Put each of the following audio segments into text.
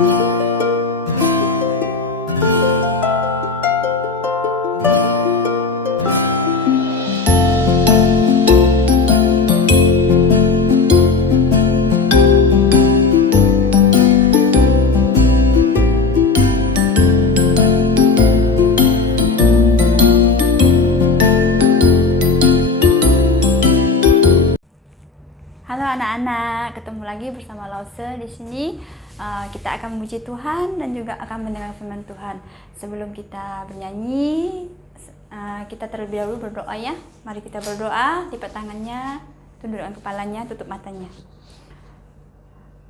Halo anak-anak, ketemu lagi bersama Lause di sini. Kita akan memuji Tuhan dan juga akan mendengar firman Tuhan. Sebelum kita bernyanyi, kita terlebih dahulu berdoa ya. Mari kita berdoa, lipat tangannya, tundukkan kepalanya, tutup matanya.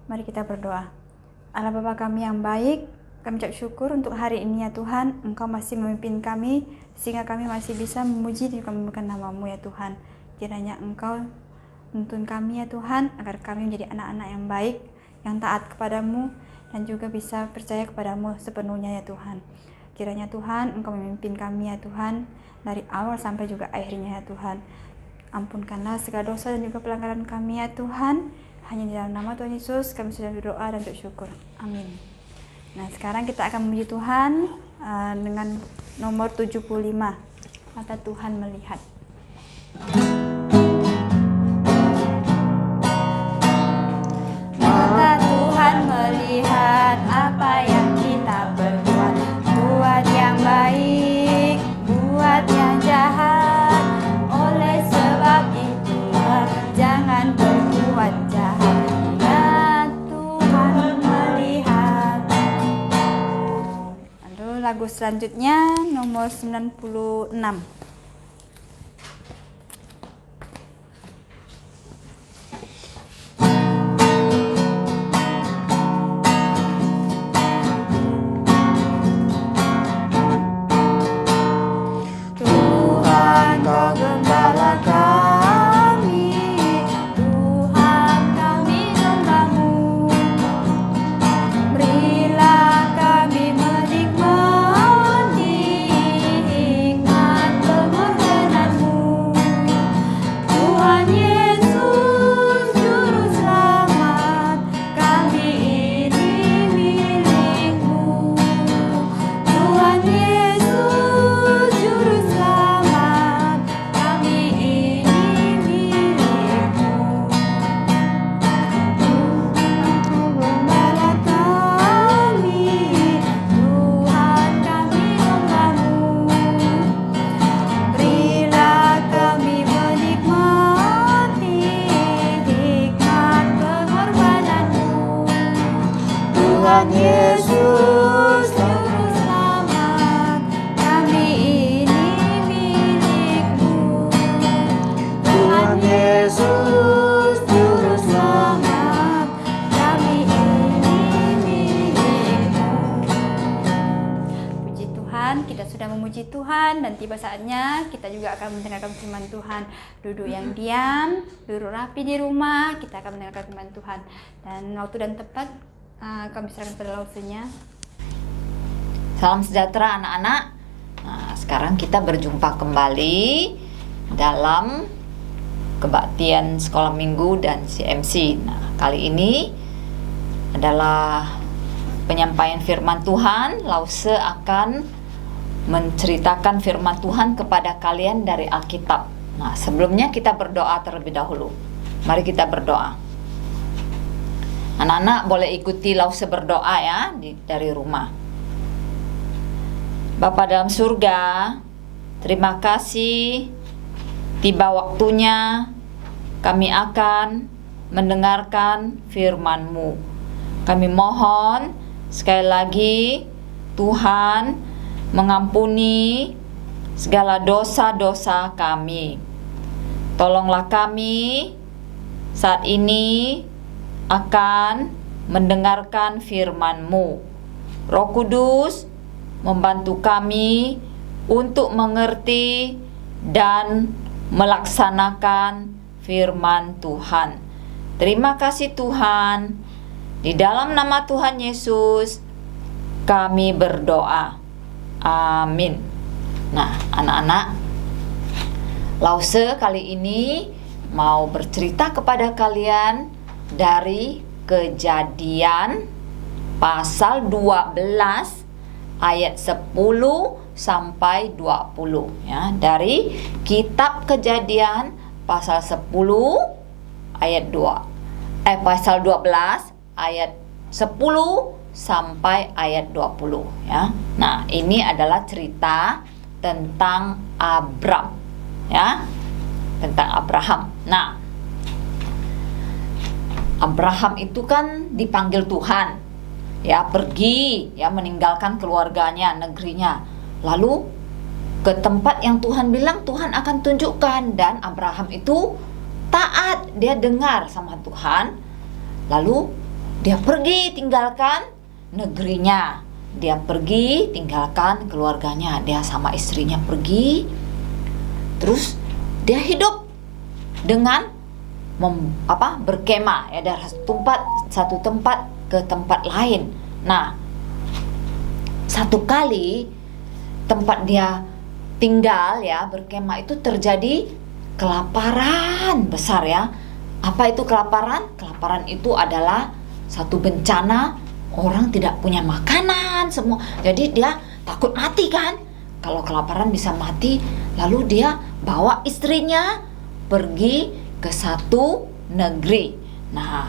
Mari kita berdoa. Allah Bapa kami yang baik, kami ucap syukur untuk hari ini ya Tuhan. Engkau masih memimpin kami sehingga kami masih bisa memuji dan memuliakan nama-Mu ya Tuhan. Kiranya Engkau menuntun kami ya Tuhan, agar kami menjadi anak-anak yang baik, yang taat kepadamu, dan juga bisa percaya kepadamu sepenuhnya ya Tuhan. Kiranya Tuhan, Engkau memimpin kami ya Tuhan, dari awal sampai juga akhirnya ya Tuhan. Ampunkanlah segala dosa dan juga pelanggaran kami ya Tuhan. Hanya di dalam nama Tuhan Yesus kami sudah berdoa dan bersyukur. Amin. Nah sekarang kita akan memuji Tuhan dengan nomor 75. Mata Tuhan melihat. Melihat apa yang kita berbuat, buat yang baik, buat yang jahat. Oleh sebab itulah jangan berbuat jahat. Ya Tuhan melihat. Lalu lagu selanjutnya nomor 96. Yesus Juru Selamat, kami ini milik-Mu. Tuhan Yesus Juru Selamat, kami ini milik-Mu. Puji Tuhan, kita sudah memuji Tuhan dan tiba saatnya kita juga akan mendengarkan firman Tuhan. Duduk yang diam, duduk rapi di rumah, kita akan mendengarkan firman Tuhan. Dan waktu dan tepat kami serahkan pada Lausenya. Salam sejahtera anak-anak. Nah, sekarang kita berjumpa kembali dalam kebaktian sekolah minggu dan CMC. Nah, kali ini adalah penyampaian firman Tuhan. Lause akan menceritakan firman Tuhan kepada kalian dari Alkitab. Nah, sebelumnya kita berdoa terlebih dahulu. Mari kita berdoa. Anak-anak boleh ikuti Lause berdoa ya dari rumah. Bapa dalam surga, terima kasih tiba waktunya kami akan mendengarkan firman-Mu. Kami mohon sekali lagi Tuhan mengampuni segala dosa-dosa kami. Tolonglah kami saat ini akan mendengarkan firman-Mu. Roh Kudus membantu kami untuk mengerti dan melaksanakan firman Tuhan. Terima kasih Tuhan. Di dalam nama Tuhan Yesus kami berdoa. Amin. Nah, anak-anak, Lause kali ini mau bercerita kepada kalian dari Kejadian pasal 12 ayat 10 sampai 20 ya, dari kitab Kejadian pasal 10 ayat 2. Pasal 12 ayat 10 sampai ayat 20 ya. Nah, ini adalah cerita tentang Abram ya. Tentang Abraham. Nah, Abraham itu kan dipanggil Tuhan ya, pergi ya, meninggalkan keluarganya, negerinya, lalu ke tempat yang Tuhan bilang Tuhan akan tunjukkan. Dan Abraham itu taat, dia dengar sama Tuhan, lalu dia pergi tinggalkan negerinya, dia pergi tinggalkan keluarganya, dia sama istrinya pergi, terus dia hidup dengan berkemah ya, dari satu tempat ke tempat lain. Nah, satu kali tempat dia tinggal ya, berkemah itu terjadi kelaparan besar ya. Apa itu kelaparan? Kelaparan itu adalah satu bencana, orang tidak punya makanan semua. Jadi dia takut mati kan. Kalau kelaparan bisa mati, lalu dia bawa istrinya pergi ke satu negeri. Nah,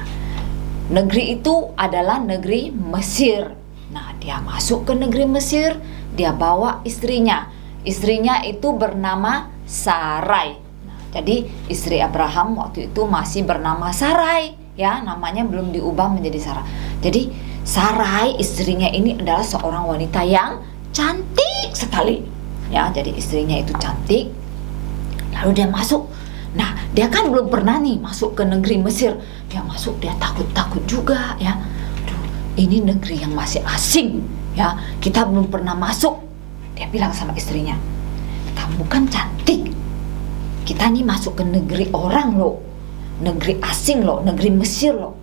negeri itu adalah negeri Mesir. Nah, dia masuk ke negeri Mesir, dia bawa istrinya. Istrinya itu bernama Sarai. Nah, jadi istri Abraham waktu itu masih bernama Sarai ya, namanya belum diubah menjadi Sarah. Jadi Sarai istrinya ini adalah seorang wanita yang cantik sekali. Ya, jadi istrinya itu cantik. Lalu dia masuk. Nah, dia kan belum pernah nih masuk ke negeri Mesir. Dia masuk, dia takut-takut juga ya. Aduh, ini negeri yang masih asing ya, kita belum pernah masuk. Dia bilang sama istrinya, kamu kan cantik, kita nih masuk ke negeri orang loh, negeri asing loh, negeri Mesir loh.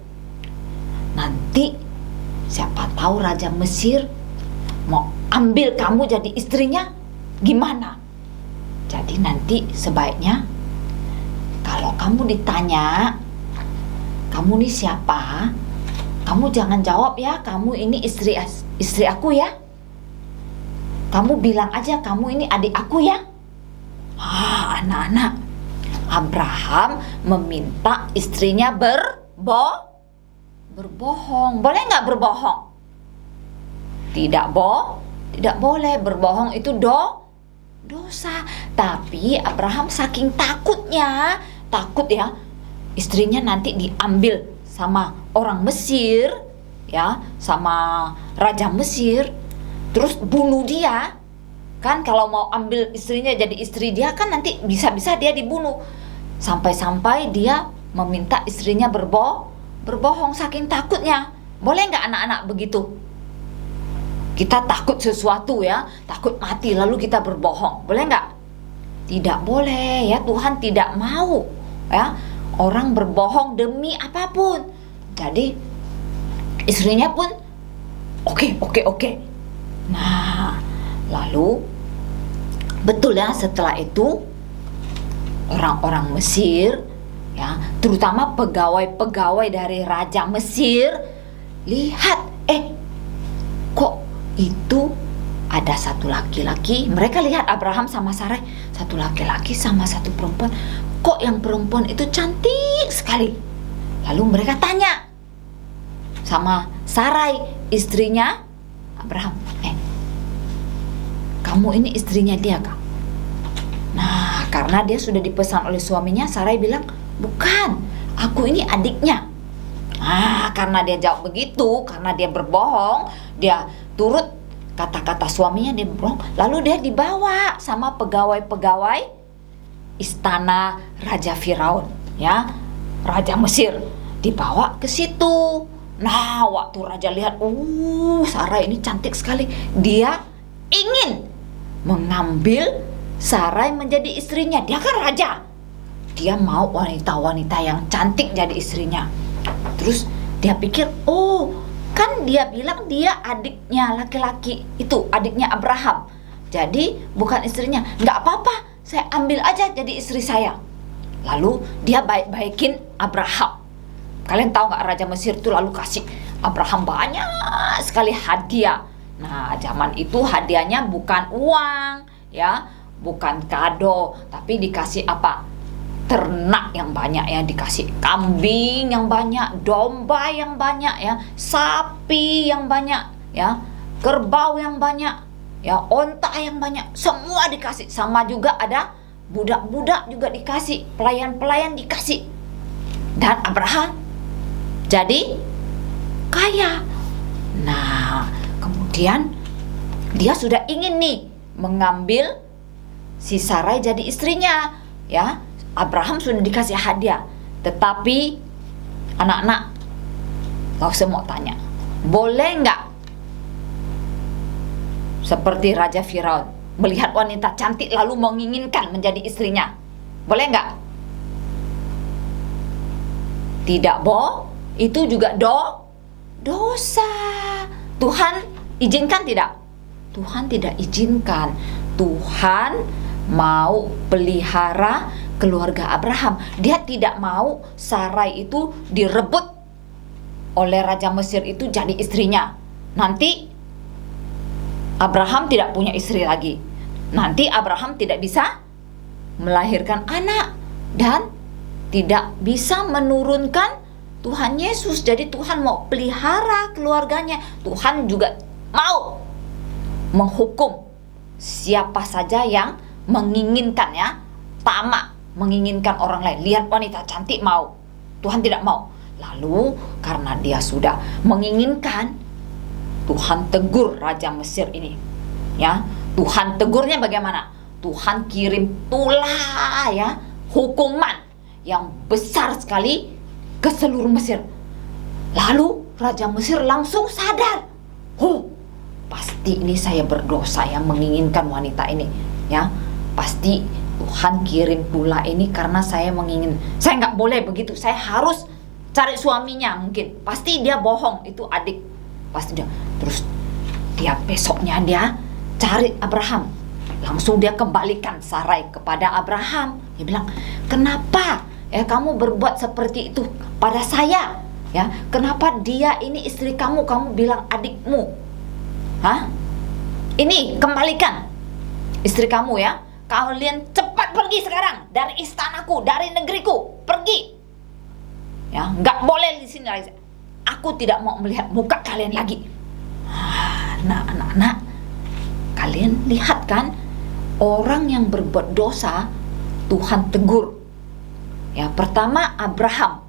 Nanti siapa tahu Raja Mesir mau ambil kamu jadi istrinya, gimana? Jadi nanti sebaiknya kalau kamu ditanya, kamu nih siapa? Kamu jangan jawab ya, kamu ini istri aku ya. Kamu bilang aja, kamu ini adik aku ya. Anak-anak, Abraham meminta istrinya berbohong. Boleh nggak berbohong? Tidak boleh. Berbohong itu dosa. Tapi Abraham saking takutnya, takut ya istrinya nanti diambil sama orang Mesir ya, sama Raja Mesir, terus bunuh dia kan. Kalau mau ambil istrinya jadi istri dia kan nanti bisa-bisa dia dibunuh. Sampai-sampai dia meminta istrinya berbohong saking takutnya. Boleh nggak anak-anak begitu? Kita takut sesuatu ya, takut mati lalu kita berbohong, boleh nggak? Tidak boleh ya, Tuhan tidak mau ya orang berbohong demi apapun. Jadi istrinya pun oke. Nah, lalu betul ya, setelah itu orang-orang Mesir ya, terutama pegawai-pegawai dari Raja Mesir lihat, kok itu ada satu laki-laki. Mereka lihat Abraham sama Sarai, satu laki-laki sama satu perempuan. Kok yang perempuan itu cantik sekali. Lalu mereka tanya sama Sarai, istrinya Abraham, kamu ini istrinya dia kah? Nah, karena dia sudah dipesan oleh suaminya, Sarai bilang, bukan, aku ini adiknya. Karena dia jawab begitu, karena dia berbohong, dia turut kata-kata suaminya, dia berbohong, lalu dia dibawa sama pegawai-pegawai istana Raja Firaun ya, Raja Mesir, dibawa ke situ. Nah, waktu raja lihat, Sarai ini cantik sekali, dia ingin mengambil Sarai menjadi istrinya. Dia kan raja, dia mau wanita-wanita yang cantik jadi istrinya. Terus dia pikir, kan dia bilang dia adiknya laki-laki itu, adiknya Abraham, jadi bukan istrinya. Nggak apa-apa, saya ambil aja jadi istri saya. Lalu dia baik-baikin Abraham. Kalian tahu nggak, Raja Mesir itu lalu kasih Abraham banyak sekali hadiah. Nah, zaman itu hadiahnya bukan uang, ya, bukan kado, tapi dikasih apa? Ternak yang banyak, ya, dikasih kambing yang banyak, domba yang banyak, ya, sapi yang banyak, ya, kerbau yang banyak, ya, onta yang banyak, semua dikasih. Sama juga ada budak-budak juga dikasih, pelayan-pelayan dikasih. Dan Abraham jadi kaya. Nah, kemudian dia sudah ingin nih mengambil si Sarai jadi istrinya, ya. Abraham sudah dikasih hadiah, tetapi anak-anak, kau semua tanya, boleh nggak seperti Raja Firaun melihat wanita cantik lalu menginginkan menjadi istrinya? Boleh nggak? Tidak, itu juga dosa. Tuhan izinkan tidak? Tuhan tidak izinkan. Tuhan mau pelihara keluarga Abraham. Dia tidak mau Sarai itu direbut oleh Raja Mesir itu jadi istrinya. Nanti Abraham tidak punya istri lagi. Nanti Abraham tidak bisa melahirkan anak dan tidak bisa menurunkan Tuhan Yesus. Jadi Tuhan mau pelihara keluarganya. Tuhan juga mau menghukum siapa saja yang menginginkan, ya, tamak, menginginkan orang lain. Lihat wanita cantik mau, Tuhan tidak mau. Lalu karena dia sudah menginginkan, Tuhan tegur Raja Mesir ini, ya. Tuhan tegurnya bagaimana? Tuhan kirim tulah, ya, hukuman yang besar sekali ke seluruh Mesir. Lalu Raja Mesir langsung sadar, pasti ini saya berdosa yang menginginkan wanita ini, ya. Pasti Tuhan kirim tulah ini karena saya saya nggak boleh begitu, saya harus cari suaminya. Mungkin pasti dia bohong, itu adik, pasti dia. Terus dia besoknya dia cari Abraham, langsung dia kembalikan Sarai kepada Abraham. Dia bilang, kenapa kamu berbuat seperti itu pada saya, ya? Kenapa dia ini istri kamu bilang adikmu? Ini kembalikan istri kamu, ya. Kalian cepat pergi sekarang dari istanaku, dari negeriku, pergi. Ya, nggak boleh di sini lagi. Aku tidak mau melihat muka kalian lagi. Nah, anak-anak, kalian lihat kan, orang yang berbuat dosa Tuhan tegur. Ya, pertama Abraham,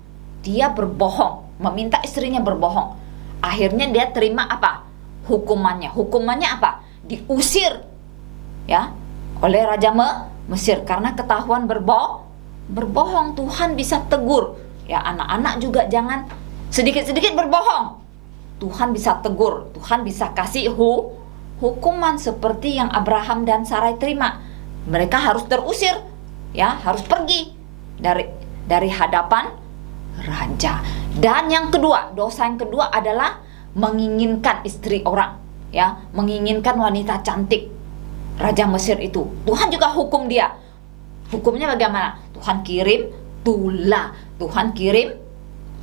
dia berbohong, meminta istrinya berbohong. Akhirnya dia terima apa? Hukumannya. Hukumannya apa? Diusir, ya, oleh Raja Mesir karena ketahuan berbohong. Tuhan bisa tegur. Ya, anak-anak juga jangan sedikit-sedikit berbohong. Tuhan bisa tegur, Tuhan bisa kasih hukuman seperti yang Abraham dan Sarai terima. Mereka harus terusir, ya, harus pergi dari hadapan raja. Dan yang kedua, dosa yang kedua adalah menginginkan istri orang, ya, menginginkan wanita cantik. Raja Mesir itu, Tuhan juga hukum dia. Hukumnya bagaimana? Tuhan kirim tulah, Tuhan kirim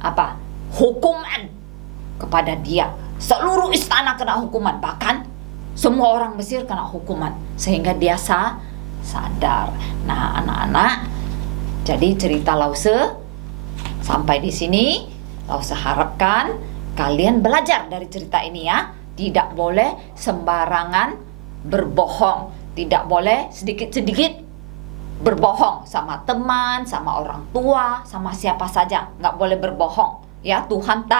apa? Hukuman kepada dia. Seluruh istana kena hukuman, bahkan semua orang Mesir kena hukuman, sehingga dia sadar. Nah, anak-anak, jadi cerita Lause sampai di sini. Lause harapkan kalian belajar dari cerita ini, ya. Tidak boleh sembarangan berbohong, tidak boleh sedikit-sedikit berbohong sama teman, sama orang tua, sama siapa saja. Nggak boleh berbohong, ya. Tuhan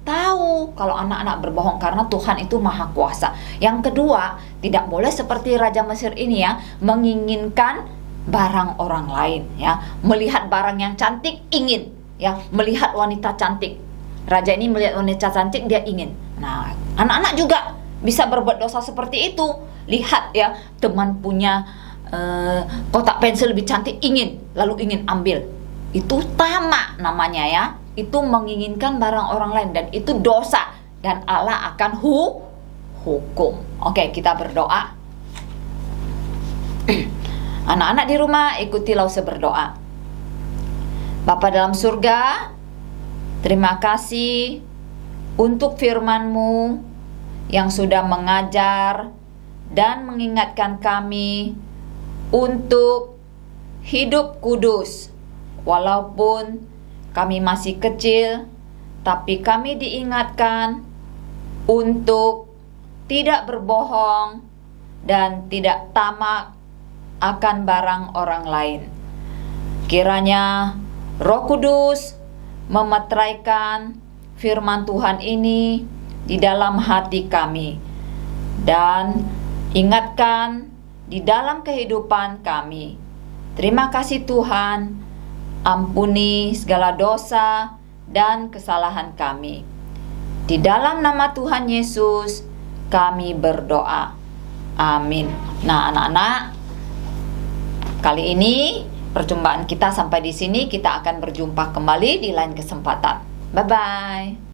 tahu kalau anak-anak berbohong karena Tuhan itu maha kuasa. Yang kedua, tidak boleh seperti Raja Mesir ini, ya, menginginkan barang orang lain, ya. Melihat barang yang cantik ingin, ya, melihat wanita cantik. Raja ini melihat wanita cantik, dia ingin. Nah, anak-anak juga bisa berbuat dosa seperti itu. Lihat, ya, teman punya kotak pensil lebih cantik, lalu ingin ambil. Itu tamak namanya, ya. Itu menginginkan barang orang lain dan itu dosa dan Allah akan hukum. Oke, kita berdoa. Anak-anak di rumah ikuti Lause berdoa. Bapa dalam surga, Terima kasih untuk firman-Mu yang sudah mengajar dan mengingatkan kami untuk hidup kudus. Walaupun kami masih kecil, tapi kami diingatkan untuk tidak berbohong dan tidak tamak akan barang orang lain. Kiranya Roh Kudus memeteraikan firman Tuhan ini di dalam hati kami dan ingatkan di dalam kehidupan kami. Terima kasih Tuhan, ampuni segala dosa dan kesalahan kami. Di dalam nama Tuhan Yesus kami berdoa. Amin. Nah, anak-anak, kali ini perjumpaan kita sampai di sini. Kita akan berjumpa kembali di lain kesempatan. Bye-bye.